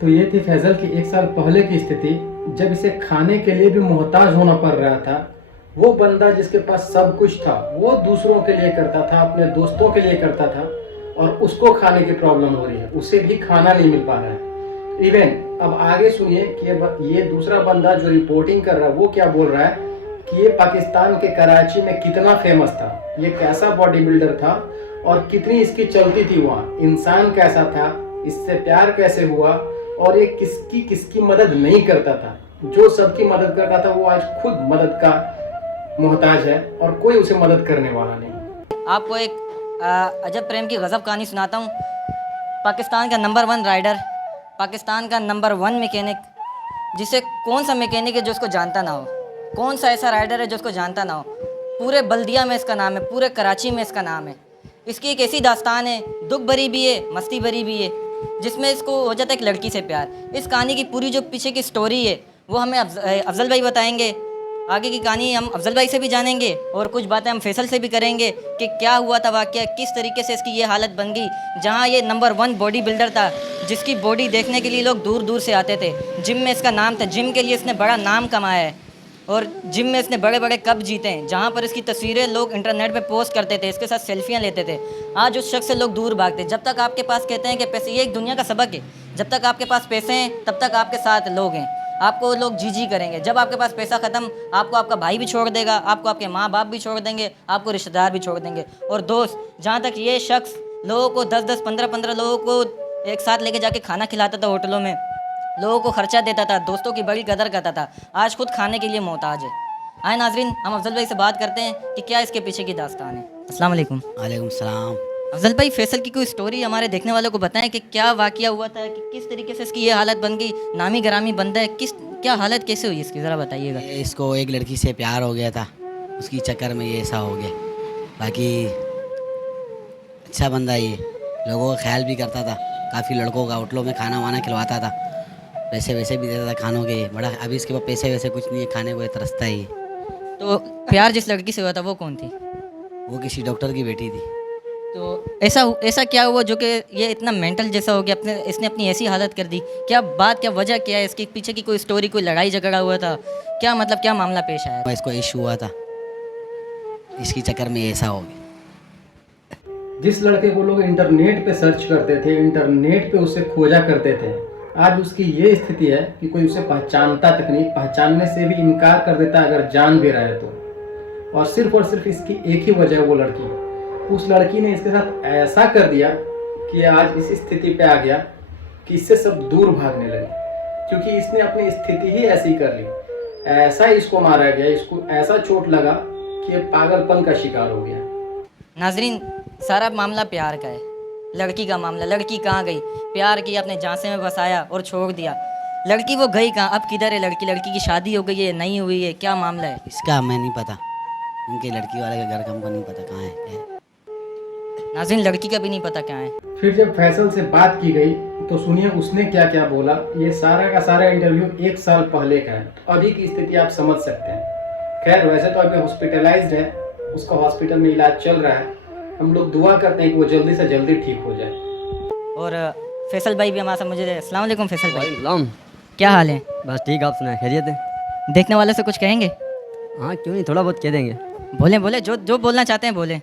तो ये थी फैजल की 1 साल पहले की स्थिति, जब इसे खाने के लिए भी मोहताज होना पड़ रहा था। वो बंदा जिसके पास सब कुछ था वो दूसरों के लिए करता था, अपने दोस्तों के लिए करता था, और उसको खाने की प्रॉब्लम हो रही है, उसे भी खाना नहीं मिल पा रहा है। इवन अब आगे सुनिए कि ये दूसरा बंदा जो रिपोर्टिंग कर रहा है वो क्या बोल रहा है कि ये पाकिस्तान के कराची में कितना फेमस था, ये कैसा बॉडी बिल्डर था और कितनी इसकी चलती थी वहाँ, इंसान कैसा था, इससे प्यार कैसे हुआ, और ये किसकी किसकी मदद नहीं करता था। जो सबकी मदद करता था वो आज खुद मदद का मोहताज है और कोई उसे मदद करने वाला नहीं। आपको एक अजब प्रेम की गज़ब कहानी सुनाता हूँ। पाकिस्तान का नंबर 1 राइडर, पाकिस्तान का नंबर 1 मैकेनिक, जिसे कौन सा मैकेनिक है जो उसको जानता ना हो, कौन सा ऐसा राइडर है जो उसको जानता ना हो। पूरे बल्दिया में इसका नाम है, पूरे कराची में इसका नाम है। इसकी एक ऐसी दास्तान है, दुख भरी भी है, मस्ती भरी भी है, जिसमें इसको हो जाता है एक लड़की से प्यार। इस कहानी की पूरी जो पीछे की स्टोरी है वो हमें अफजल भाई बताएंगे। आगे की कहानी हम अफजल भाई से भी जानेंगे और कुछ बातें हम फैसल से भी करेंगे कि क्या हुआ था वाक़या, किस तरीके से इसकी ये हालत बन गई, जहाँ ये नंबर 1 बॉडी बिल्डर था, जिसकी बॉडी देखने के लिए लोग दूर दूर से आते थे। जिम में इसका नाम था, जिम के लिए इसने बड़ा नाम कमाया है और जिम में इसने बड़े बड़े कप जीते हैं। जहाँ पर इसकी तस्वीरें लोग इंटरनेट पे पोस्ट करते थे, इसके साथ सेल्फियाँ लेते थे। आज उस शख्स से लोग दूर भागते। जब तक आपके पास, कहते हैं कि पैसे, ये एक दुनिया का सबक है, जब तक आपके पास पैसे हैं तब तक आपके साथ लोग हैं, आपको लोग जी करेंगे। जब आपके पास पैसा ख़त्म, आपको आपका भाई भी छोड़ देगा, आपको आपके माँ बाप भी छोड़ देंगे, आपको रिश्तेदार भी छोड़ देंगे। और दोस्त, जहाँ तक ये शख्स लोगों को 10-10, 15-15 लोगों को एक साथ लेके जाके खाना खिलाता था होटलों में, लोगों को खर्चा देता था, दोस्तों की बड़ी कदर करता था, आज खुद खाने के लिए मोहताज है। आए नाजरीन, हम अफजल भाई से बात करते हैं कि क्या इसके पीछे की दास्तान है। अस्सलाम वालेकुम। वालेकुम सलाम। अफजल भाई, फैसल की कोई स्टोरी हमारे देखने वालों को बताएं कि क्या वाकया हुआ था, कि किस तरीके से इसकी ये हालत बन गई, नामी ग्रामी बंदा है, क्या हालत कैसे हुई इसकी, ज़रा बताइएगा। इसको एक लड़की से प्यार हो गया था, उसकी चक्कर में ये ऐसा हो गया। बाकी अच्छा बंदा, ये लोगों का ख्याल भी करता था, काफ़ी लड़कों का होटलों में खाना वाना खिलवाता था, पैसे वैसे भी देता था खानों के। बड़ा अभी इसके पास पैसे वैसे कुछ नहीं है, खाने को तरसता ही। तो प्यार जिस लड़की से हुआ था वो कौन थी? वो किसी डॉक्टर की बेटी थी। तो ऐसा क्या हुआ जो कि ये इतना मेंटल जैसा हो गया, इसने अपनी ऐसी हालत कर दी? क्या बात, क्या वजह क्या है इसके पीछे की? कोई स्टोरी, कोई लड़ाई झगड़ा हुआ था क्या, मतलब क्या मामला पेश आया? इसको इशू हुआ था, इसकी चक्कर में ऐसा हो गया। जिस लड़के को लोग इंटरनेट पे सर्च करते थे, इंटरनेट पे उसे खोजा करते थे, आज उसकी ये स्थिति है कि कोई उसे पहचानता तक नहीं, पहचानने से भी इनकार कर देता अगर जान भी रहा है तो। और सिर्फ इसकी एक ही वजह है, वो लड़की। उस लड़की ने इसके साथ ऐसा कर दिया कि आज इस स्थिति पे आ गया कि इससे सब दूर भागने लगे, क्योंकि इसने अपनी स्थिति ही ऐसी कर ली। ऐसा इसको मारा गया, इसको ऐसा चोट लगा कि ये पागलपन का शिकार हो गया। नाजरीन, सारा मामला प्यार का है, लड़की का मामला। लड़की कहाँ गई? प्यार किया, अपने झांसे में फंसाया और छोड़ दिया। लड़की वो गई कहाँ? अब किधर है लड़की? लड़की की शादी हो गई है, नहीं हुई है, क्या मामला है इसका हमें नहीं पता, उनके लड़की वाले का घर का हमको नहीं पता कहाँ है क्या है। नाज़रीन, लड़की का भी नहीं पता क्या है। फिर जब फैसल से बात की गई तो सुनिए उसने क्या क्या बोला। ये सारा का सारा इंटरव्यू 1 साल पहले का है, तो अभी की स्थिति आप समझ सकते हैं। खैर, वैसे तो अभी हॉस्पिटलाइज्ड है, उसका हॉस्पिटल में इलाज चल रहा है। हम लोग दुआ करते हैं कि वो जल्दी से जल्दी ठीक हो जाए। और फैसल भाई भी हमारे साथ मौजूद है। अस्सलाम वालेकुम फैसल भाई, सलाम। क्या हाल है? बस ठीक, आप सुनाए, खैरियत है? देखने वालों से कुछ कहेंगे? हाँ क्यों नहीं, थोड़ा बहुत कह देंगे। बोले जो बोलना चाहते हैं बोले।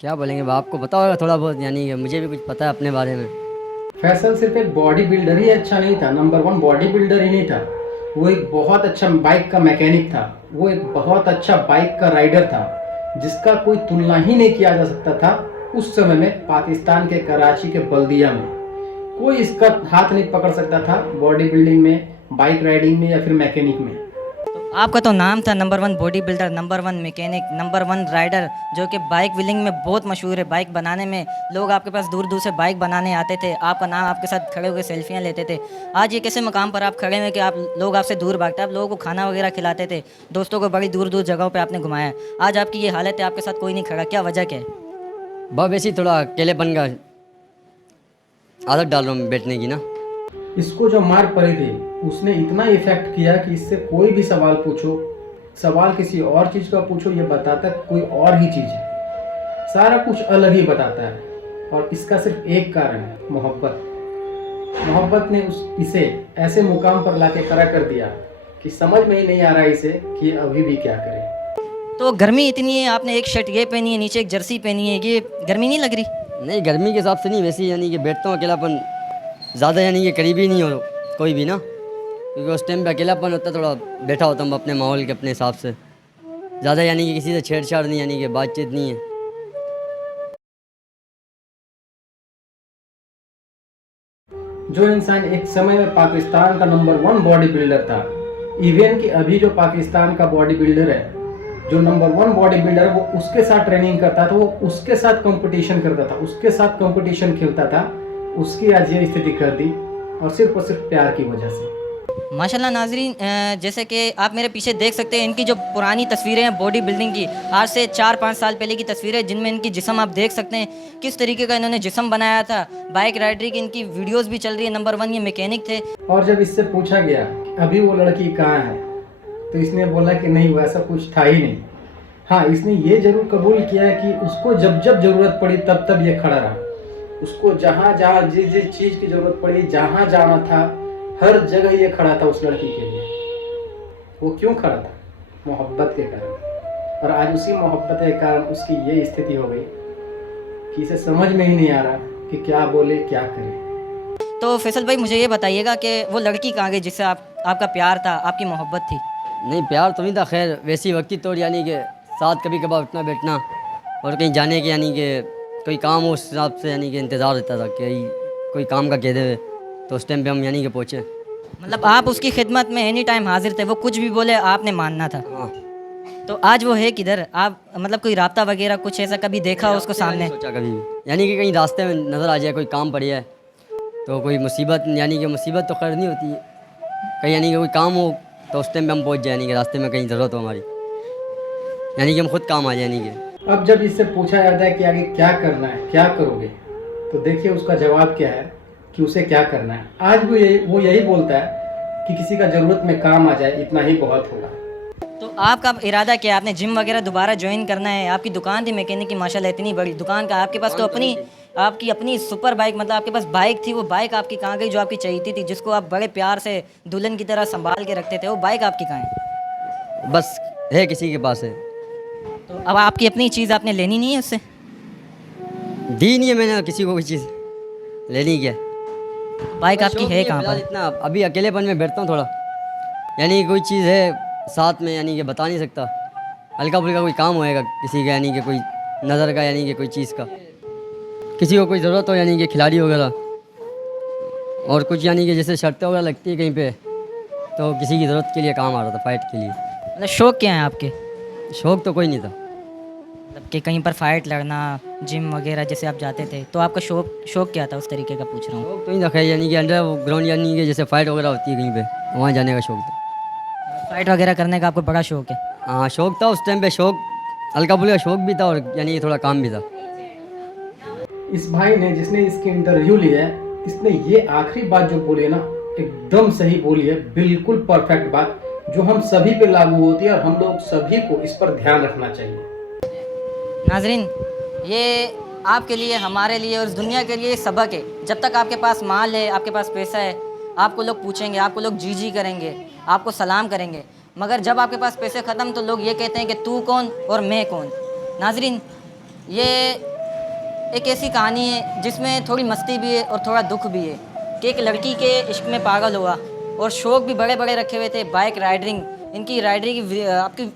क्या बोलेंगे, आपको पता होगा थोड़ा बहुत, यानी कि मुझे भी कुछ पता है अपने बारे में। फैसल सिर्फ एक बॉडी बिल्डर ही अच्छा नहीं था, नंबर 1 बॉडी बिल्डर ही नहीं था, वो एक बहुत अच्छा बाइक का मैकेनिक था, वो एक बहुत अच्छा बाइक का राइडर था, जिसका कोई तुलना ही नहीं किया जा सकता था उस समय में। पाकिस्तान के कराची के बल्दिया में कोई इसका हाथ नहीं पकड़ सकता था, बॉडी बिल्डिंग में, बाइक राइडिंग में या फिर मैकेनिक में। तो आपका तो नाम था number 1 body builder, number 1 mechanic, number 1 rider, जो कि बाइक व्हीलिंग में बहुत मशहूर है। बाइक बनाने में लोग आपके पास दूर दूर से बाइक बनाने आते थे, आपका नाम, आपके साथ खड़े होकर सेल्फियाँ लेते थे। आज ये कैसे मकाम पर आप खड़े हुए कि आप लोग आपसे दूर भागते? आप लोगों को खाना वगैरह खिलाते थे, दोस्तों को बड़ी दूर दूर जगहों पर आपने घुमाया। आज आपकी ये हालत है, आपके साथ कोई नहीं खड़ा, क्या वजह क्या है? बस वैसे थोड़ा अकेलेपन का आदत डाल रहा हूँ बैठने की ना। इसको जो मार पड़ी थी उसने इतना इफेक्ट किया कि इससे कोई भी सवाल पूछो, सवाल किसी और चीज़ का पूछो, ये बताता कोई और ही चीज़ है, सारा कुछ अलग ही बताता है। और इसका सिर्फ एक कारण है, मोहब्बत। मोहब्बत ने इसे ऐसे मुकाम पर लाके खड़ा कर दिया कि समझ में ही नहीं आ रहा इसे कि ये अभी भी क्या करे। तो गर्मी इतनी है, आपने एक शर्ट ये पहनी है, नीचे एक जर्सी पहनी है, ये गर्मी नहीं लग रही? नहीं, गर्मी के हिसाब से नहीं, वैसे ही यानी कि बैठता हूँ अकेलापन ज़्यादा, यानी कि करीबी नहीं हो कोई भी ना, क्योंकि उस टाइम पे अकेलापन होता है, थोड़ा बैठा होता हूँ अपने माहौल के अपने हिसाब से, ज़्यादा यानी कि किसी से छेड़छाड़ नहीं, यानी कि बातचीत नहीं है। जो इंसान एक समय में पाकिस्तान का नंबर 1 बॉडी बिल्डर था, इवन कि अभी जो पाकिस्तान का बॉडी बिल्डर है, जो नंबर 1 बॉडी बिल्डर है, वो उसके साथ ट्रेनिंग करता था, वो उसके साथ कंपटीशन करता था, उसके साथ कंपटीशन खेलता था, उसकी आज ये स्थिति कर दी और सिर्फ प्यार की वजह से। माशाल्लाह नाजरीन, जैसे कि आप मेरे पीछे देख सकते हैं, इनकी जो पुरानी तस्वीरें हैं बॉडी बिल्डिंग की, आज से 4-5 साल पहले की तस्वीरें, जिनमें इनकी जिस्म आप देख सकते हैं किस तरीके का इन्होंने जिस्म बनाया था। बाइक राइडरी की इनकी वीडियोस भी चल रही है, नंबर 1 ये मैकेनिक थे। और जब इससे पूछा गया कि अभी वो लड़की कहाँ है, तो इसने बोला कि नहीं, वैसा कुछ था ही नहीं। हाँ, इसने ये जरूर कबूल किया है कि उसको जब जब ज़रूरत पड़ी तब तब ये खड़ा रहा। उसको जहाँ जहाँ जिस जिस चीज़ की ज़रूरत पड़ी, जहाँ जाना था, हर जगह ये खड़ा था उस लड़की के लिए। वो क्यों खड़ा था? मोहब्बत के कारण। और आज उसी मोहब्बत के कारण उसकी ये स्थिति हो गई कि इसे समझ में ही नहीं आ रहा कि क्या बोले क्या करे। तो फैसल भाई मुझे ये बताइएगा कि वो लड़की कहाँ गई जिससे आपका प्यार था, आपकी मोहब्बत थी? नहीं, प्यार तो नहीं था, खैर वैसी वक्ती तौर, यानी कि साथ कभी कभार उठना बैठना और कहीं जाने के, यानी कि कोई काम हो उस हिसाब से, यानी कि इंतज़ार रहता था कि कोई काम का कह दे, तो उस टाइम पे हम यानी कि पहुँचे। मतलब आप उसकी खिदमत में एनी टाइम हाजिर थे, वो कुछ भी बोले आपने मानना था। हाँ, तो आज वो है किधर? आप मतलब कोई राब्ता वगैरह कुछ ऐसा कभी देखा उसको सामने? सोचा कभी भी, यानी कि कहीं रास्ते में नज़र आ जाए कोई काम पड़ जाए, तो कोई मुसीबत, यानी कि मुसीबत तो खैर नहीं होती है, कहीं यानी कि कोई काम हो तो उस टाइम पे हम पहुँच जाए, यानी कि रास्ते में कहीं ज़रूरत हो हमारी, यानी कि हम खुद काम आ जाए। यानी कि अब जब इससे पूछा जाता है कि आगे क्या करना है, क्या करोगे, तो देखिए उसका जवाब क्या है कि उसे क्या करना है। आज भी वो यही बोलता है कि किसी का ज़रूरत में काम आ जाए, इतना ही बहुत होगा। तो आपका इरादा क्या है? आपने जिम वगैरह दोबारा ज्वाइन करना है? आपकी दुकान थी मैकेनिक की, माशाल्लाह इतनी बड़ी दुकान का, आपके पास तो आपकी अपनी सुपर बाइक, मतलब आपके पास बाइक थी, वो बाइक आपकी कहाँ गई जो आपकी चाहिए थी, जिसको आप बड़े प्यार से दुल्हन की तरह संभाल के रखते थे, वो बाइक आपकी कहाँ है? बस है किसी के पास है। तो अब आपकी अपनी चीज़ आपने लेनी नहीं है उससे? दी नहीं है मैंने किसी को कोई चीज़, लेनी क्या। बाइक आपकी है कहाँ फिलहाल पर? इतना अभी अकेलेपन में बैठता हूँ थोड़ा, यानी कि कोई चीज़ है साथ में, यानी कि बता नहीं सकता, हल्का फुल्का कोई काम होएगा किसी का, यानी कि कोई नज़र का, यानी कि कोई चीज़ का, किसी को कोई ज़रूरत हो, यानी कि खिलाड़ी वगैरह, और कुछ यानी कि जैसे शर्तें वगैरह लगती है कहीं पे, तो किसी की ज़रूरत के लिए काम आ रहा था, फाइट के लिए। मतलब शौक क्या है आपके? शौक़ तो कोई नहीं था, मतलब कि कहीं पर फाइट लड़ना, जिम वगैरह जैसे आप जाते थे, तो आपका शौक क्या था, उस तरीके का पूछ रहा हूँ। शौक़ तो नहीं था खैर, यानी कि अंडर ग्राउंड, यानी कि जैसे फाइट वगैरह होती है कहीं पे, वहाँ जाने का शौक़ था। फाइट वगैरह करने का आपको बड़ा शौक है? हाँ, शौक़ था उस टाइम पे, शौक़ हल्का फुल्का शौक़ भी था, और यानी कि थोड़ा काम भी था। इस भाई ने, जिसने इसकी इंटरव्यू लिया है, इसने ये आखिरी बात जो बोली है ना, एकदम सही बोली है, बिल्कुल परफेक्ट बात जो हम सभी पे लागू होती है, और हम लोग सभी को इस पर ध्यान रखना चाहिए। नाजरीन, ये आपके लिए, हमारे लिए और इस दुनिया के लिए सबक है। जब तक आपके पास माल है, आपके पास पैसा है, आपको लोग पूछेंगे, आपको लोग जी जी करेंगे, आपको सलाम करेंगे, मगर जब आपके पास पैसे ख़त्म तो लोग ये कहते हैं कि तू कौन और मैं कौन। नाजरीन, ये एक ऐसी कहानी है जिसमें थोड़ी मस्ती भी है और थोड़ा दुख भी है, कि एक लड़की के इश्क में पागल हुआ और शौक़ भी बड़े बड़े रखे हुए थे, बाइक राइडरिंग, इनकी राइडरी की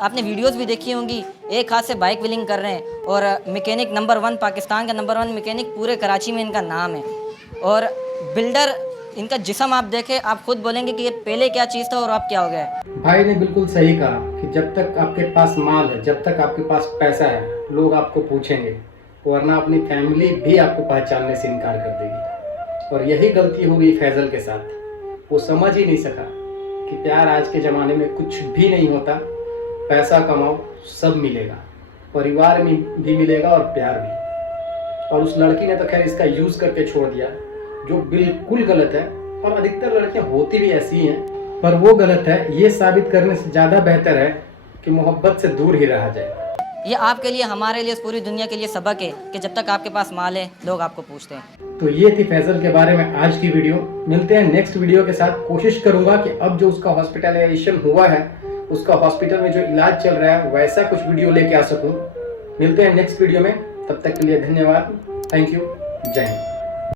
आपने वीडियोस भी देखी होंगी, एक हाथ से बाइक व्हीलिंग कर रहे हैं, और मैकेनिक नंबर 1, पाकिस्तान का नंबर 1 मैकेनिक, पूरे कराची में इनका नाम है। और बिल्डर, इनका जिस्म आप देखें, आप खुद बोलेंगे कि ये पहले क्या चीज़ था और अब क्या हो गया है। भाई ने बिल्कुल सही कहा कि जब तक आपके पास माल है, जब तक आपके पास पैसा है, लोग आपको पूछेंगे, वरना अपनी फैमिली भी आपको पहचानने से इनकार कर देगी। और यही गलती हो गई फैजल के साथ। वो समझ ही नहीं सका कि प्यार आज के ज़माने में कुछ भी नहीं होता, पैसा कमाओ सब मिलेगा, परिवार में भी मिलेगा और प्यार भी। और उस लड़की ने तो खैर इसका यूज़ करके छोड़ दिया, जो बिल्कुल गलत है, और अधिकतर लड़कियां होती भी ऐसी हैं, पर वो गलत है। ये साबित करने से ज़्यादा बेहतर है कि मोहब्बत से दूर ही रहा जाए। ये आपके लिए, हमारे लिए, इस पूरी दुनिया के लिए सबक है कि जब तक आपके पास माल है लोग आपको पूछते हैं। तो ये थी फैजल के बारे में आज की वीडियो। मिलते हैं नेक्स्ट वीडियो के साथ। कोशिश करूंगा कि अब जो उसका हॉस्पिटलाइजेशन हुआ है, उसका हॉस्पिटल में जो इलाज चल रहा है, वैसा कुछ वीडियो लेके आ सकूं। मिलते हैं नेक्स्ट वीडियो में, तब तक के लिए धन्यवाद। Thank you. जय हिंद।